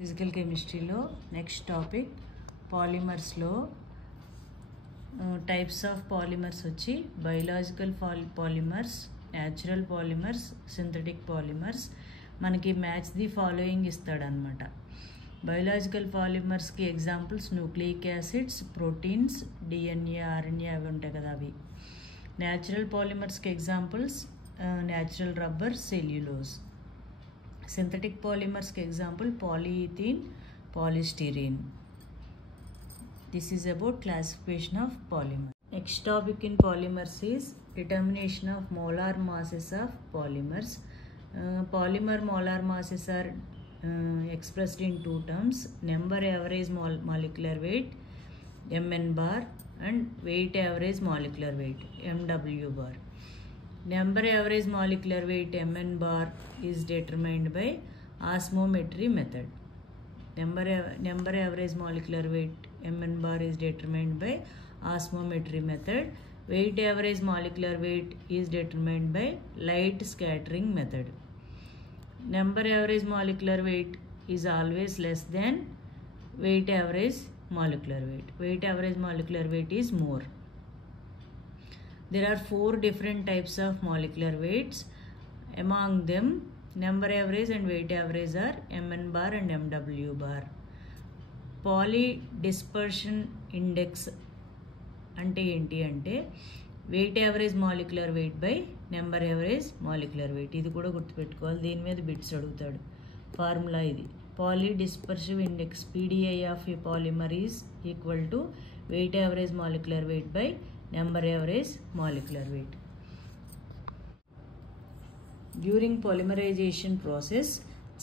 Physical కెమిస్ట్రీలో next topic పాలిమర్స్లో types of polymers వచ్చి biological polymers, natural polymers, synthetic polymers. మనకి మ్యాచ్ ది ఫాలోయింగ్ ఇస్తాడనమాట. బయోలాజికల్ పాలిమర్స్కి examples nucleic acids, proteins, DNA, RNA అవి ఉంటాయి కదా అవి. న్యాచురల్ పాలిమర్స్కి examples natural rubber, cellulose. Synthetic పాలిమర్స్కి example polythene, polystyrene. This is about classification of polymers. Next topic in polymers is determination of molar masses of polymers. Polymer molar masses are expressed in two terms: number average molecular weight Mn bar and weight average molecular weight Mw bar. Number average molecular weight Mn bar is determined by osmometry method. Number average molecular weight Mn bar is determined by osmometry method. Weight average molecular weight is determined by light scattering method. Number average molecular weight is always less than weight average molecular weight. Weight average molecular weight is more. There are 4 different types of molecular weights. Among them, number average and weight average are Mn bar and Mw bar. Poly dispersion index అంటే ఏంటి అంటే weight average molecular weight by number average molecular weight. ఇది కూడా గుర్తుపెట్టుకోవాలి, దీని మీద bits అడుగుతాడు. Formula ఇది: poly dispersive index PDI of a polymer is equal to weight average molecular weight by number average molecular weight. During polymerization process,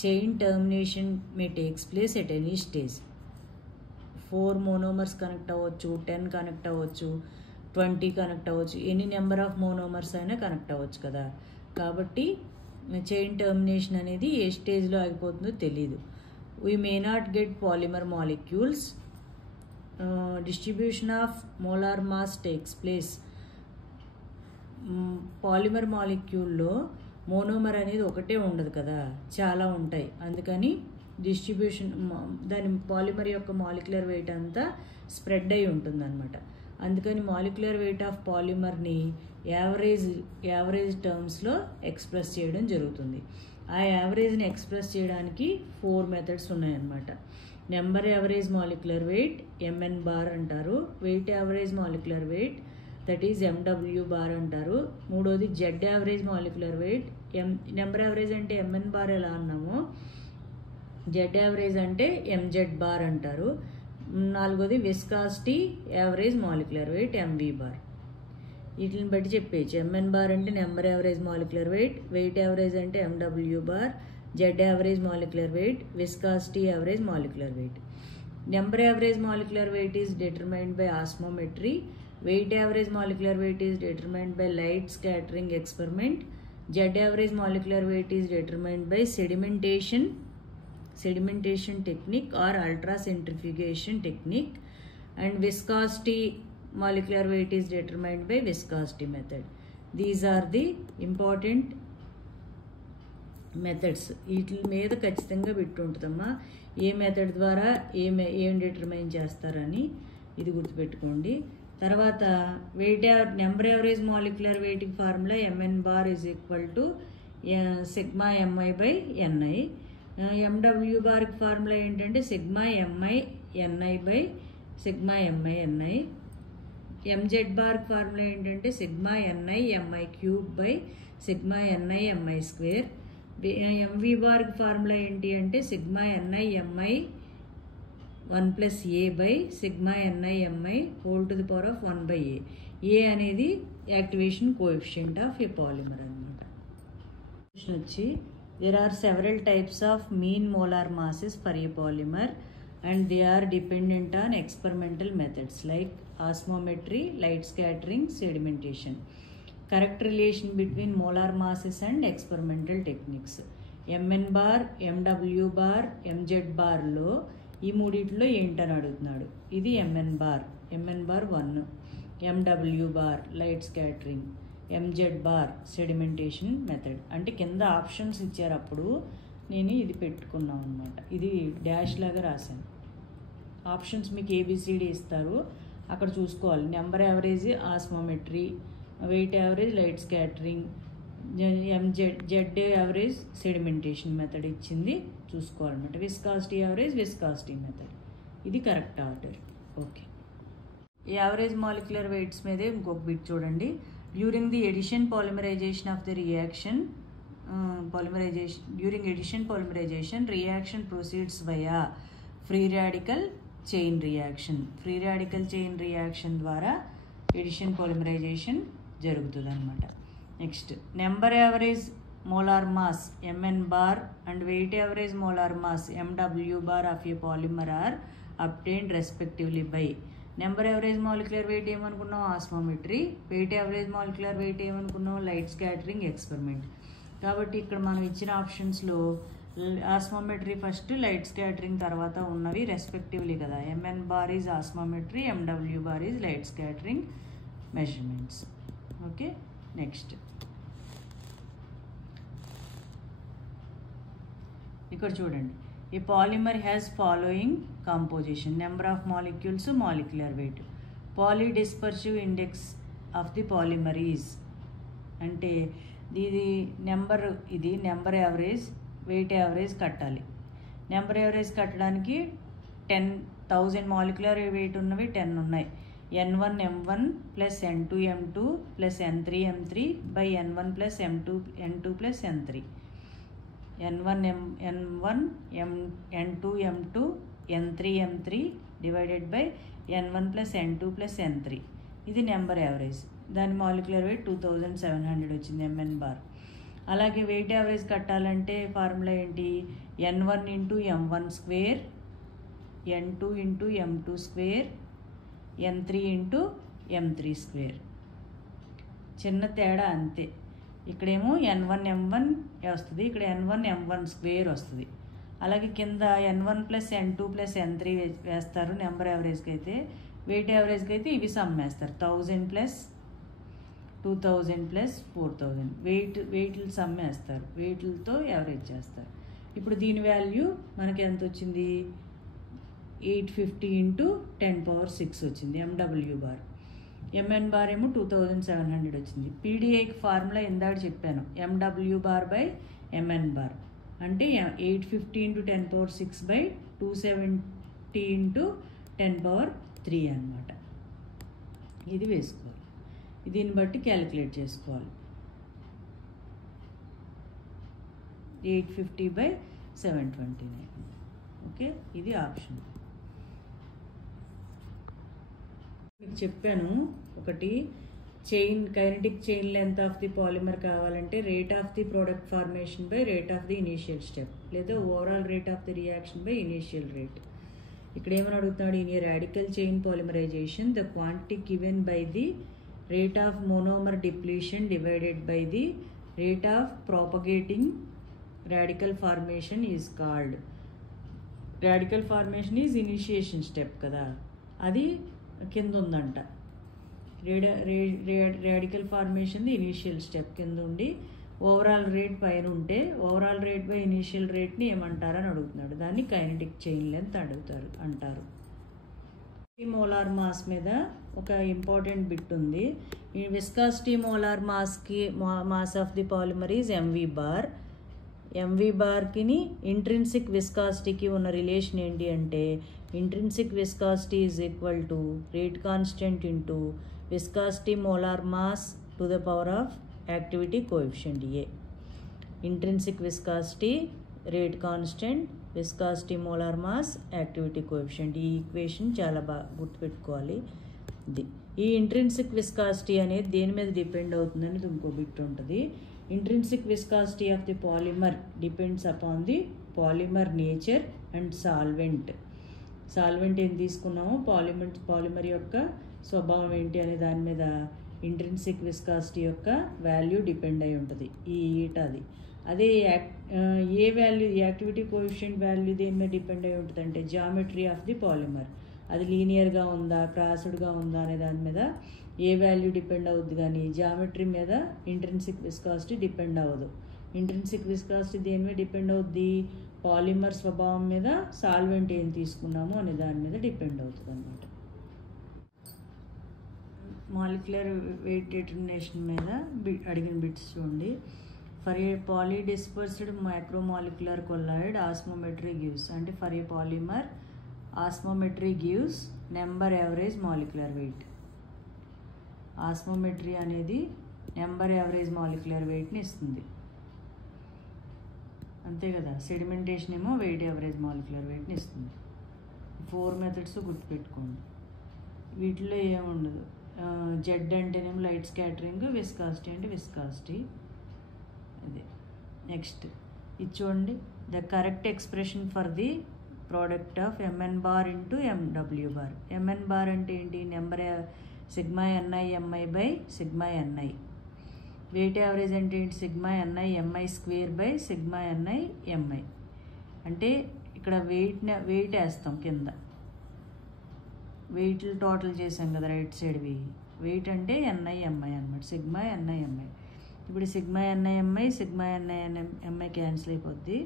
chain termination may takes place at any stage. 4 monomers connect అవ్వచ్చు, 10 connect అవ్వచ్చు, 20 connect అవ్వచ్చు, any number of monomers అయినా connect అవ్వచ్చు కదా. కాబట్టి chain termination అనేది ఏ స్టేజ్లో ఆగిపోతుందో తెలీదు. We may not get polymer molecules. Distribution of molar mass takes place. Polymer మాలిక్యూల్లో మోనోమర్ అనేది ఒకటే ఉండదు కదా, చాలా ఉంటాయి. అందుకని డిస్ట్రిబ్యూషన్ దాని పాలిమర్ యొక్క మాలిక్యులర్ వెయిట్ అంతా స్ప్రెడ్ అయి ఉంటుందన్నమాట. అందుకని మాలిక్యులర్ వెయిట్ ఆఫ్ పాలిమర్ని యావరేజ్ టర్మ్స్లో ఎక్స్ప్రెస్ చేయడం జరుగుతుంది. ఆ యావరేజ్ని ఎక్స్ప్రెస్ చేయడానికి 4 మెథడ్స్ ఉన్నాయన్నమాట. Number average molecular weight Mn bar అంటారు. Weight average molecular weight that is Mw bar అంటారు. మూడోది Z average molecular weight. Number average అంటే Mn బార్ ఎలా అన్నామో జెడ్ యావరేజ్ అంటే MZ బార్ అంటారు. నాలుగోది viscosity average molecular weight MV bar. వీటిని బట్టి చెప్పేయచ్చు. Mn బార్ అంటే number average molecular wait, weight average అంటే Mw bar, Z average molecular weight, viscosity average molecular weight. Number average molecular weight is determined by osmometry. Weight average molecular weight is determined by light scattering experiment. Z average molecular weight is determined by sedimentation technique or ultracentrifugation technique. And viscosity molecular weight is determined by viscosity method. These are the important methods. వీటి మీద ఖచ్చితంగా bit ఉంటుందమ్మా. ఏ method ద్వారా ఏం determine చేస్తారని ఇది గుర్తుపెట్టుకోండి. తర్వాత number average molecular weight formula Mn bar is equal to sigma MI by NI. Mw బార్కి ఫార్ములా ఏంటంటే sigma MI NI by sigma MI NI. Mz బార్కి ఫార్ములా ఏంటంటే sigma NI MI cube by sigma NI MI square. Mv బార్కి formula ఏంటి అంటే sigma NI MI 1 plus a by sigma NI MI whole to the power of 1 by a. A అనేది activation coefficient of a polymer అనమాట. వచ్చి there are several types of mean molar masses for a polymer and they are dependent on experimental methods like osmometry, light scattering, sedimentation. Correct relation between molar masses and experimental techniques. Mn bar, Mw bar, Mz బార్లో ఈ మూడిట్లో ఏంటని అడుగుతున్నాడు. ఇది Mn bar 1, Mw bar light scattering, MZ bar sedimentation method. అంటే కింద options ఇచ్చారు, అప్పుడు నేను ఇది పెట్టుకున్నాను అనమాట. ఇది డాష్ లాగా రాశాను. ఆప్షన్స్ మీకు ఏబిసిడి ఇస్తారు, అక్కడ చూసుకోవాలి. Number average osmometry, weight average light scattering, Z average sedimentation method ఇచ్చింది చూసుకోవాలన్నమాట. విస్కాసిటీ యావరేజ్ విస్కాసిటీ మెథడ్, ఇది correct order. Okay, average molecular weights మీదే ఇంకొక బిట్ చూడండి. During the addition polymerization of the reaction reaction proceeds via free radical chain reaction. Free radical chain reaction ద్వారా addition polymerization జరుగుతుంది అనమాట. Next, number average molar mass mn bar and weight average molar mass mw bar of a polymer are obtained respectively by. Number average molecular weight ఏమనుకున్నాం? Osmometry. Weight average molecular weight ఏమనుకున్నాం? Light scattering experiment. కాబట్టి ఇక్కడ మనం ఇచ్చిన ఆప్షన్స్లో ఆస్మోమెట్రీ first, light scattering తర్వాత ఉన్నవి respectively కదా. mn bar is osmometry, mw bar is light scattering measurements. Okay, next ఇక్కడ చూడండి. A polymer has following composition: number of molecules, molecular weight. Polydispersive index of the polymer is అంటే ఇది number average weight average కట్టాలి. Number average కట్టడానికి 10,000 molecular weight ఉన్నవి 10 ఉన్నాయి. n1 m1 plus n2 m2 plus n3 m3 by n1 plus m2 n2 plus n3. n1 n2 m2 n3 m3 divided by n1 plus n2 plus n3. ఇది number average. దాని molecular weight 2700 వచ్చింది mn bar. అలాగే wait average కట్టాలంటే formula ఏంటి? n1 into m1 square, n2 into m2 square, n3 into m3 square. చిన్న తేడా అంతే. ఇక్కడేమో n1 m1 వస్తుంది, ఇక్కడ n1 m1 స్క్వేర్ వస్తుంది. అలాగే కింద n1 plus n2 plus n3 వేస్తారు నెంబర్ యావరేజ్కి అయితే. వెయిట్ యావరేజ్కి అయితే ఇవి సమ్ వేస్తారు, 1000 ప్లస్ 2000 ప్లస్ 4000. వెయిట్లు సమ్ వేస్తారు, వెయిట్లతో యావరేజ్ చేస్తారు. ఇప్పుడు దీని వాల్యూ మనకి ఎంత వచ్చింది? 850 ఇంటూ 10⁶ వచ్చింది mw బార్. mn బార్ ఏమో 2700 వచ్చింది. పీడిఐకి ఫార్ములా ఇందాక చెప్పాను, mw bar by mn bar అంటే 850 ఇంటూ 10⁶ బై 270 ఇంటూ 10�3 అనమాట. ఇది వేసుకోవాలి, దీన్ని బట్టి క్యాలిక్యులేట్ చేసుకోవాలి. 850 బై 729. ఓకే, ఇది ఆప్షన్. మీకు చెప్పాను ఒకటి, kinetic chain length of the polymer కావాలంటే rate of the product formation by rate of the initial step, లేదా overall rate of the reaction by initial rate. ఇక్కడ ఏమని అడుగుతున్నాడు? In a radical chain polymerization the quantity given by the rate of monomer depletion divided by the rate of propagating radical formation is called. Radical formation is initiation step కదా, అది కింద ఉందంట. Radical formation initial step కింద ఉండి overall rate పైన ఉంటే overall rate by initial రేట్ని ఏమంటారని అడుగుతున్నాడు. దాన్ని కైనెటిక్ చైన్ లెంత్ అంటారు. మోలార్ మాస్ మీద ఒక ఇంపార్టెంట్ బిట్ ఉంది. ఈ viscosity molar mass of the polymer is mv bar. mv బార్కి ఇంట్రిన్సిక్ విస్కాసిటీకి ఉన్న రిలేషన్ ఏంటి అంటే intrinsic viscosity is equal to rate constant into viscosity molar mass to the power of activity coefficient A. Intrinsic viscosity, rate constant, viscosity molar mass, activity coefficient. ఈ equation చాలా బాగా గుర్తుపెట్టుకోవాలి. ఈ ఇంట్రిన్సిక్ విస్కాసిటీ అనేది దేని మీద డిపెండ్ అవుతుందని ఇంకో బిట్ ఉంటుంది. Intrinsic viscosity of the polymer depends upon the polymer nature and solvent. Solvent ఏం తీసుకున్నామో పాలిమర్ యొక్క స్వభావం ఏంటి అనే దాని మీద ఇంట్రిన్సిక్ విస్కాసిటీ యొక్క వాల్యూ డిపెండ్ అయి ఉంటుంది, ఈ ఈటాది. అదే ఏ వాల్యూ, యాక్టివిటీ కోఎఫిషియంట్ వాల్యూ దేని మీద డిపెండ్ అయి ఉంటుంది అంటే జామెట్రీ ఆఫ్ ది పాలిమర్. అది లీనియర్గా ఉందా, క్రాస్డ్గా ఉందా అనే దాని మీద ఏ వాల్యూ డిపెండ్ అవుద్ది, కానీ జామెట్రీ మీద ఇంట్రిన్సిక్ విస్కాసిటీ డిపెండ్ అవ్వదు. ఇంట్రిన్సిక్ విస్కాసిటీ దేని మీద డిపెండ్ అవుద్ది, పాలిమర్ స్వభావం మీద, సాల్వెంట్ ఏం తీసుకున్నాము అనే దాని మీద డిపెండ్ అవుతుంది అనమాట. మాలిక్యులర్ వెయిట్ డిటర్మినేషన్ మీద అడిగిన బిట్స్ చూడండి. For a polydispersed micromolecular colloid osmometry gives, అంటే for a polymer osmometry gives number average molecular weight. Osmometry అనేది నెంబర్ యావరేజ్ మాలిక్యులర్ వెయిట్ని ఇస్తుంది, అంతే కదా. సెడిమెంటేషన్ ఏమో వెయిట్ యావరేజ్ మాలిక్యులర్ వెయిట్ని ఇస్తుంది. 4 మెథడ్స్ గుర్తుపెట్టుకోండి. వీటిలో ఏముండదు. జెడ్ అంటేనేమో లైట్ స్కాటరింగ్, విస్కాసిటీ అంటే విస్కాసిటీ. అదే నెక్స్ట్ ఇది చూడండి. The correct expression for the product of M N bar into M W bar. M N bar అంటే ఏంటి, number sigma NI M I by sigma N I. Weight average అంటే ఏంటి, sigma NI MI square by sigma NI M I. అంటే ఇక్కడ weight వేస్తాం కింద, వెయిట్లు total చేసాం కదా రైట్ సైడ్వి. వెయిట్ అంటే ఎన్ఐ ఎంఐ అనమాట, సిగ్మా ఎన్ఐ ఎంఐ. ఇప్పుడు sigma NI MI sigma NI M I cancel అయిపోద్ది.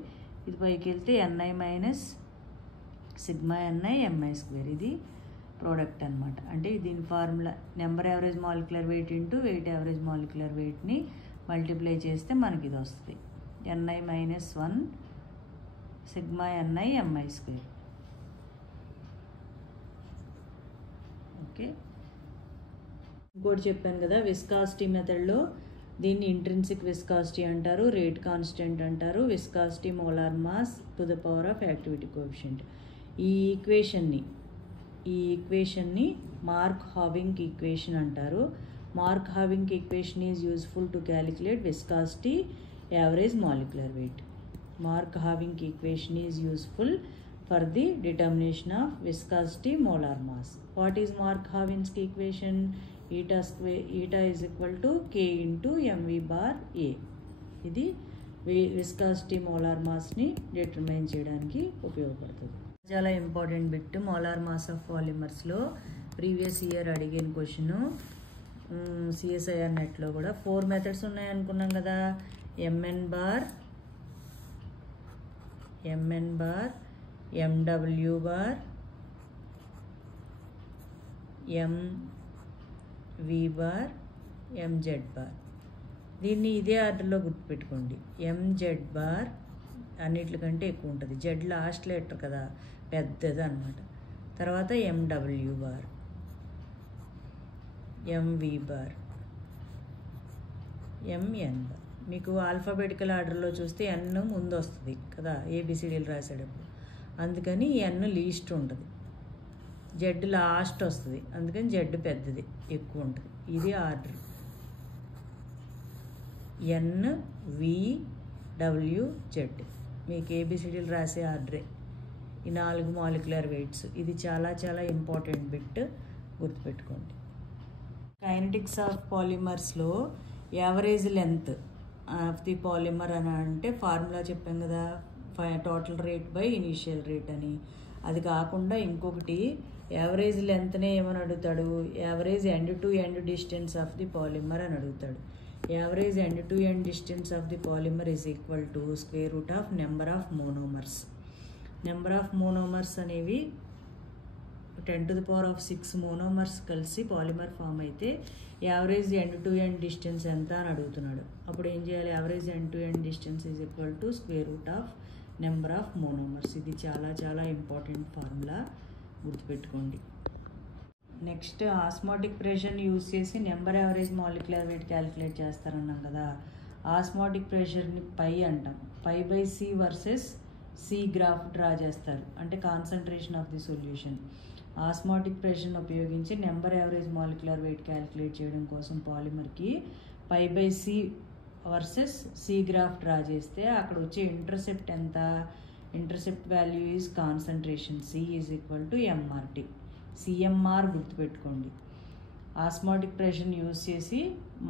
ఇది పైకి వెళ్తే N I minus sigma NI MI square. ఇది ప్రోడక్ట్ అనమాట. అంటే దీని formula number average molecular weight into weight average molecular వెయిట్ని మల్టిప్లై చేస్తే మనకి ఇది వస్తుంది, N I minus 1 sigma NI MI square. Okay, ఇంకోటి చెప్పాను కదా, విస్కాసిటీ మెథడ్లో దీన్ని ఇంట్రిన్సిక్ విస్కాసిటీ అంటారు, రేట్ కాన్స్టెంట్ అంటారు, viscosity molar mass to the power of activity coefficient. ఈ ఈక్వేషన్ని మార్క్ హావింగ్ ఈక్వేషన్ అంటారు. Mark Houwink equation is useful to calculate viscosity average molecular weight. Mark Houwink equation is useful for the determination of viscosity molar mass. What is Mark Houwink's equation? Eta is equal to K into M V bar a. ఇది viscosity molar మాస్ని determine చేయడానికి ఉపయోగపడుతుంది. చాలా important bit, molar mass of పాలిమర్స్లో previous year అడిగిన question CSIR నెట్లో కూడా 4 methods ఉన్నాయనుకున్నాం కదా. M N bar, M W bar, M V bar, M Z bar. దీన్ని ఇదే ఆర్డర్లో గుర్తుపెట్టుకోండి. ఎంజెడ్ బార్ అన్నిటికంటే ఎక్కువ ఉంటుంది, జెడ్ లాస్ట్ లెటర్ కదా, పెద్దది అనమాట. తర్వాత M W bar, M V bar, M N bar. మీకు ఆల్ఫాబెటికల్ ఆర్డర్లో చూస్తే ఎన్ ముందు వస్తుంది కదా ఏబిసిడీలు రాసేటప్పుడు, అందుకని ఎన్ లీస్ట్ ఉంటుంది, జెడ్ లాస్ట్ వస్తుంది, అందుకని జెడ్ పెద్దది ఎక్కువ ఉంటుంది. ఇది order, N V W Z. మీకు ఏబిసిడీలు రాసే ఆర్డరే ఈ 4 మాలిక్యులర్ వెయిట్స్. ఇది చాలా చాలా ఇంపార్టెంట్ బిట్, గుర్తుపెట్టుకోండి. కైనెటిక్స్ ఆఫ్ పాలిమర్స్లో average length of the polymer అని అంటే ఫార్ములా చెప్పాం కదా, total rate by initial rate అని. అది కాకుండా ఇంకొకటి యావరేజ్ లెంత్నే ఏమని అడుగుతాడు, average end to end distance of the polymer అని అడుగుతాడు. Average end to end distance of the polymer is equal to square root of number of monomers. Number of monomers అనేవి 10⁶ మోనోమర్స్ కలిసి పాలిమర్ ఫామ్ అయితే average end to end distance ఎంత అని అడుగుతున్నాడు. అప్పుడు ఏం చేయాలి, average end to end distance is equal to square root of number of monomers. ఇది చాలా చాలా ఇంపార్టెంట్ ఫార్ములా, గుర్తుపెట్టుకోండి. నెక్స్ట్ ఆస్మాటిక్ ప్రెషర్ని యూజ్ చేసి number average molecular weight calculate చేస్తారన్నాం కదా. ఆస్మాటిక్ ప్రెషర్ని పై అంటాం. π/c versus C graph draw చేస్తారు, అంటే concentration of the solution. Osmotic ప్రెషర్ని ఉపయోగించి number average molecular weight calculate చేయడం కోసం పాలిమర్కి π/c versus C graph draw చేస్తే అక్కడ వచ్చే ఇంటర్సెప్ట్ ఎంత, intercept value is concentration, C is equal to M R T. C M R గుర్తుపెట్టుకోండి. ఆస్మాటిక్ ప్రెషర్ని యూజ్ చేసి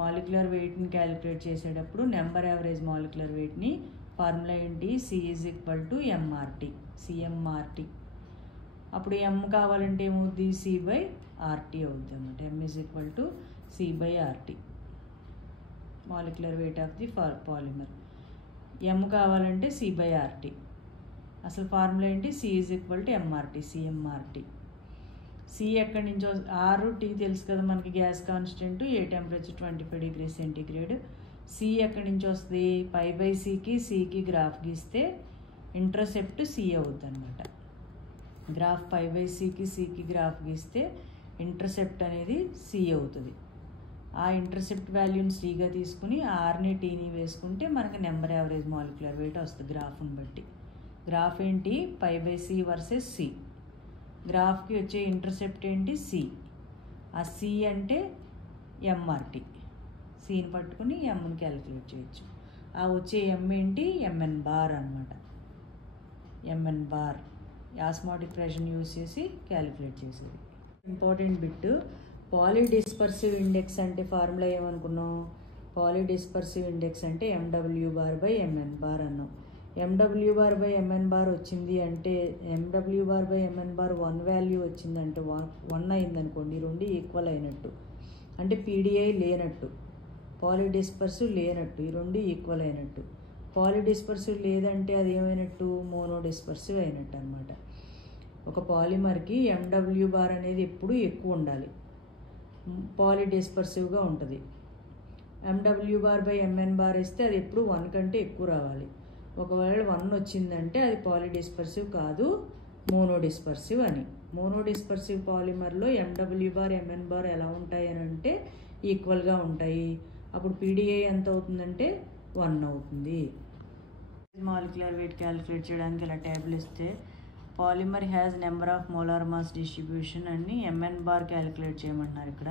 మాలిక్యులర్ వెయిట్ని క్యాలిక్యులేట్ చేసేటప్పుడు నెంబర్ యావరేజ్ మాలిక్యులర్ వెయిట్ని ఫార్ములా ఏంటి, C is equal to M R T, C M R T. అప్పుడు ఎం కావాలంటే ఏమవుద్ది, సి/ఆర్టీ అవుద్ది అన్నమాట. ఎం ఈజ్ ఈక్వల్ టు సి/ఆర్టీ, molecular weight of the polymer. M కావాలంటే C/RT. అసలు ఫార్ములా ఏంటి? C = MRT, CMRT. C ఎక్కడి నుంచి R, T తెలుసు కదా మనకి, గ్యాస్ కాన్స్టెంట్, ఏ టెంపరేచర్ 25 degrees సెంటీగ్రేడ్. C ఎక్కడి నుంచి వస్తుంది? π/Cకి Cకి గ్రాఫ్ గీస్తే ఇంటర్సెప్ట్ C అవుతుంది అనమాట. గ్రాఫ్ π/Cకి Cకి గ్రాఫ్ గీస్తే ఇంటర్సెప్ట్ అనేది C అవుతుంది. ఆ ఇంటర్సెప్ట్ వాల్యూని Cగా తీసుకుని Rని Tని వేసుకుంటే మనకి నెంబర్ యావరేజ్ మాలిక్యులర్ వెయిట్ వస్తుంది గ్రాఫ్ని బట్టి. గ్రాఫ్ ఏంటి? π/C versus C. గ్రాఫ్కి వచ్చే ఇంటర్సెప్ట్ ఏంటి? C. ఆ C అంటే MRT. Cని పట్టుకుని Mని క్యాలిక్యులేట్ చేయొచ్చు. ఆ వచ్చే M ఏంటి? MN బార్ అనమాట. MN బార్ ఆస్మాటిక్ ప్రెషర్ని యూజ్ చేసి క్యాలిక్యులేట్ చేసేది. ఇంపార్టెంట్ బిట్, పాలిడిస్పర్సివ్ ఇండెక్స్ అంటే ఫార్ములా ఏమనుకున్నాం? పాలిడిస్పర్సివ్ ఇండెక్స్ అంటే MW/MN బార్ అన్నాం. MW/MN బార్ వచ్చింది అంటే MW/MN బార్ 1 వాల్యూ వచ్చిందంటే 1 అయిందనుకోండి, రెండు ఈక్వల్ అయినట్టు, అంటే PDI లేనట్టు, పాలిడిస్పర్సివ్ లేనట్టు, ఈ రెండు ఈక్వల్ అయినట్టు. పాలిడిస్పర్సివ్ లేదంటే అది ఏమైనట్టు? మోనోడిస్పర్సివ్ అయినట్టు అనమాట. ఒక పాలిమర్కి MW బార్ అనేది ఎప్పుడూ ఎక్కువ ఉండాలి, పాలిడిస్పర్సివ్గా ఉంటుంది. MW/MN బార్ ఇస్తే అది ఎప్పుడు 1 కంటే ఎక్కువ రావాలి. ఒకవేళ 1 వచ్చిందంటే అది పాలిడిస్పర్సివ్ కాదు, మోనోడిస్పర్సివ్ అని. మోనోడిస్పర్సివ్ పాలిమర్లో MW/MN బార్ ఎలా ఉంటాయి అని అంటే ఈక్వల్గా ఉంటాయి. అప్పుడు PDI ఎంత అవుతుందంటే 1 అవుతుంది. మాలిక్యులర్ వెయిట్ క్యాలిక్యులేట్ చేయడానికి ఇలా టేబుల్ ఇస్తే polymer has number of molar mass distribution అని MN బార్ క్యాలిక్యులేట్ చేయమన్నారు. ఇక్కడ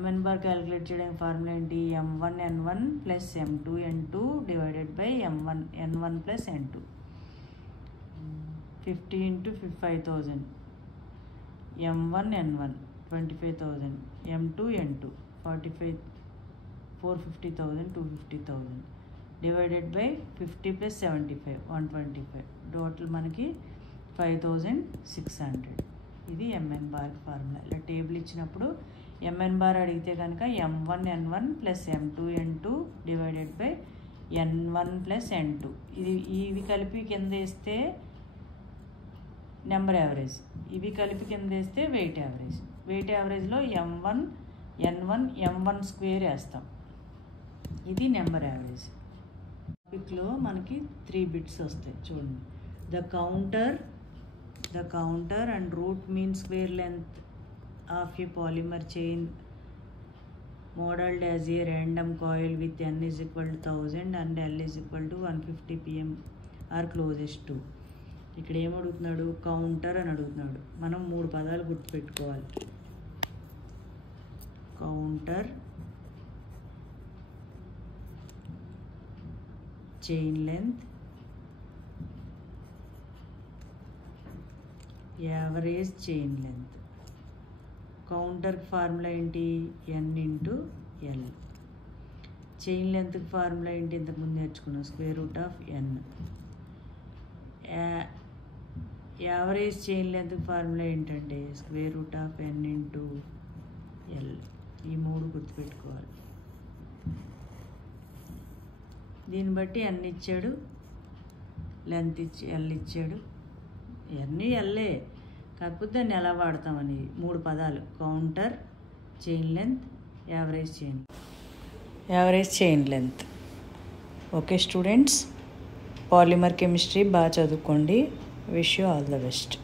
MN బార్ క్యాలిక్యులేట్ చేయడానికి ఫార్ములా ఏంటి? M1N1 + M2N2 divided by M1N1 + N2. 50 × 5000. M1N1 25,000, M2N2 450,000, 250,000 divided by 50 + 75 125. Total మనకి 5600. ఇది MN బార్ ఫార్ములా. ఇలా టేబుల్ ఇచ్చినప్పుడు MN బార్ అడిగితే కనుక M1N1 + M2N2 divided by N1 + N2. ఇవి కలిపి కింద వేస్తే నెంబర్ యావరేజ్, ఇవి కలిపి కింద వేస్తే wait average. Wait యావరేజ్లో M1N1 M1² వేస్తాం. ఇది నెంబర్ యావరేజ్. టాపిక్లో మనకి 3 బిట్స్ వస్తాయి చూడండి. The counter and root mean square length of a polymer chain modeled as a random coil with n = 1000 and L = 150 pm are closest to. ఇక్కడ ఏమడుగుతున్నాడు? Counter అని అడుగుతున్నాడు. మనం 3 పదాలు గుర్తుపెట్టుకోవాలి. Counter, chain length, average chain length. కౌంటర్కి formula ఏంటి? N × L. Chain లెంత్కి formula ఏంటి? ఇంతకుముందు నేర్చుకున్నాం, √n. యావరేజ్ చైన్ లెంత్కి ఫార్ములా ఏంటంటే √n × L. ఈ 3 గుర్తుపెట్టుకోవాలి. దీన్ని బట్టి N ఇచ్చాడు, లెంత్ L ఇచ్చాడు. ఇవన్నీ Lఏ, కాకపోతే దాన్ని ఎలా వాడతామని 3 పదాలు: counter, chain length, average chain length. Okay students, polymer chemistry బాగా చదువుకోండి. Wish you all the best.